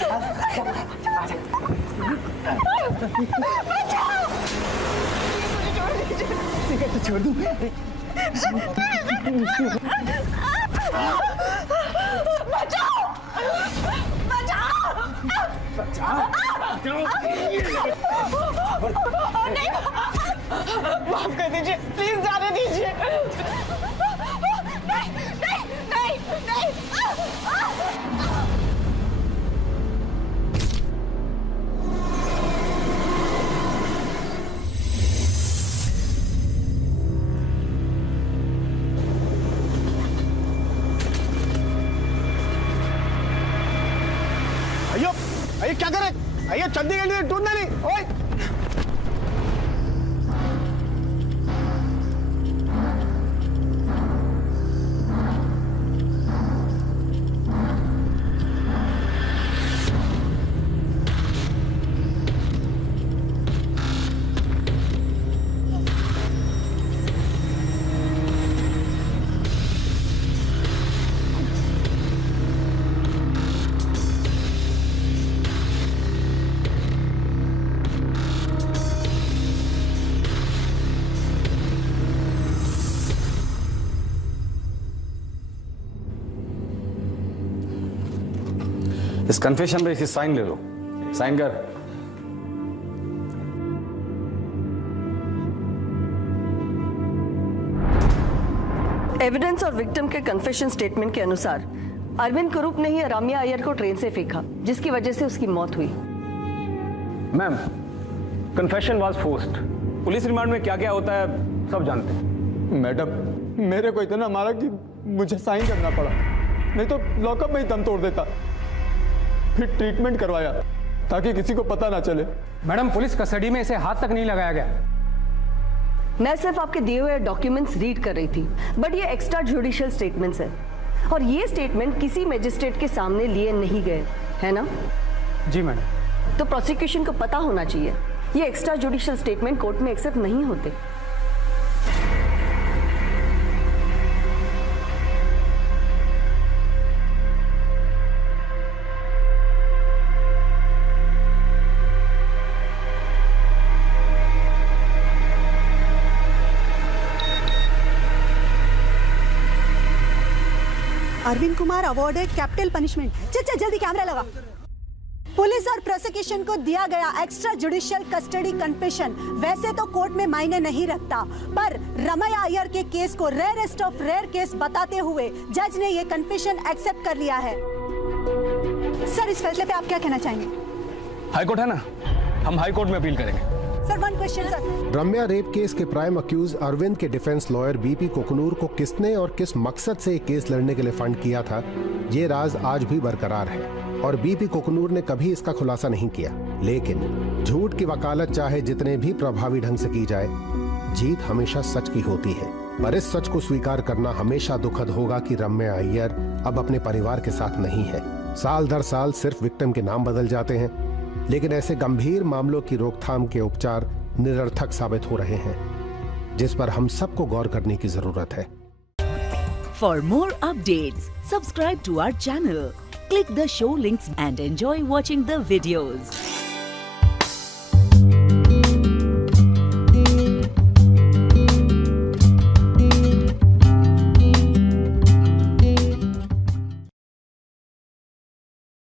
ठीक है, तो छोड़ दूं। बचाओ! नहीं, माफ कर दीजिए, प्लीज जाने दीजिए। नहीं। अयो क्या करे? अयो चंदी के लिए ढूंढना नहीं। ओए इस कन्फेशन पे इसी साइन ले लो। साइन कर। एविडेंस और विक्टिम के कन्फेशन स्टेटमेंट के अनुसार अरविंद कुरूप ने ही रामिया अय्यर को ट्रेन से फेंका, जिसकी वजह से उसकी मौत हुई। Ma'am, confession was forced. Police remand में क्या क्या होता है सब जानते हैं। मैडम, मेरे को इतना मारा कि मुझे साइन करना पड़ा, नहीं तो लॉकअप में ही दम तोड़ देता। फिर ट्रीटमेंट करवाया ताकि किसी को पता ना चले। मैडम, पुलिस कस्टडी में इसे हाथ तक नहीं लगाया गया। मैं सिर्फ आपके दिए हुए डॉक्यूमेंट्स रीड कर रही थी, बट ये एक्स्ट्रा जुडिशियल स्टेटमेंट्स है और ये स्टेटमेंट किसी मजिस्ट्रेट के सामने लिए नहीं गए, है ना? जी मैडम। तो प्रोसिक्यूशन को पता होना चाहिए ये एक्स्ट्रा जुडिशियल स्टेटमेंट कोर्ट में एक्सेप्ट नहीं होते। Arvind Kumar awarded capital punishment. चल जल्दी कैमरा लगा। पुलिस और प्रोसिक्यूशन को दिया गया एक्स्ट्रा जुडिशियल कस्टडी कन्फेशन वैसे तो कोर्ट में मायने नहीं रखता, पर रमैया अय्यर के केस को रेयरेस्ट ऑफ रेयर केस बताते हुए जज ने ये कन्फेशन एक्सेप्ट कर लिया है। सर, इस फैसले पे आप क्या कहना चाहेंगे? हाई कोर्ट है ना, हम हाई कोर्ट में अपील करेंगे। Sir, one question sir. Ramya rape case के प्राइम अक्यूज अरविंद के डिफेंस लॉयर बीपी कोकनूर को किसने और किस मकसद से केस लड़ने के लिए फंड किया था, ये राज आज भी बरकरार है और बीपी कोकनूर ने कभी इसका खुलासा नहीं किया। लेकिन झूठ की वकालत चाहे जितने भी प्रभावी ढंग से की जाए, जीत हमेशा सच की होती है। पर इस सच को स्वीकार करना हमेशा दुखद होगा कि रम्या अय्यर अब अपने परिवार के साथ नहीं है। साल दर साल सिर्फ विक्टिम के नाम बदल जाते हैं, लेकिन ऐसे गंभीर मामलों की रोकथाम के उपचार निरर्थक साबित हो रहे हैं, जिस पर हम सबको गौर करने की जरूरत है। For more updates, subscribe to our channel, click the show links and enjoy watching the videos.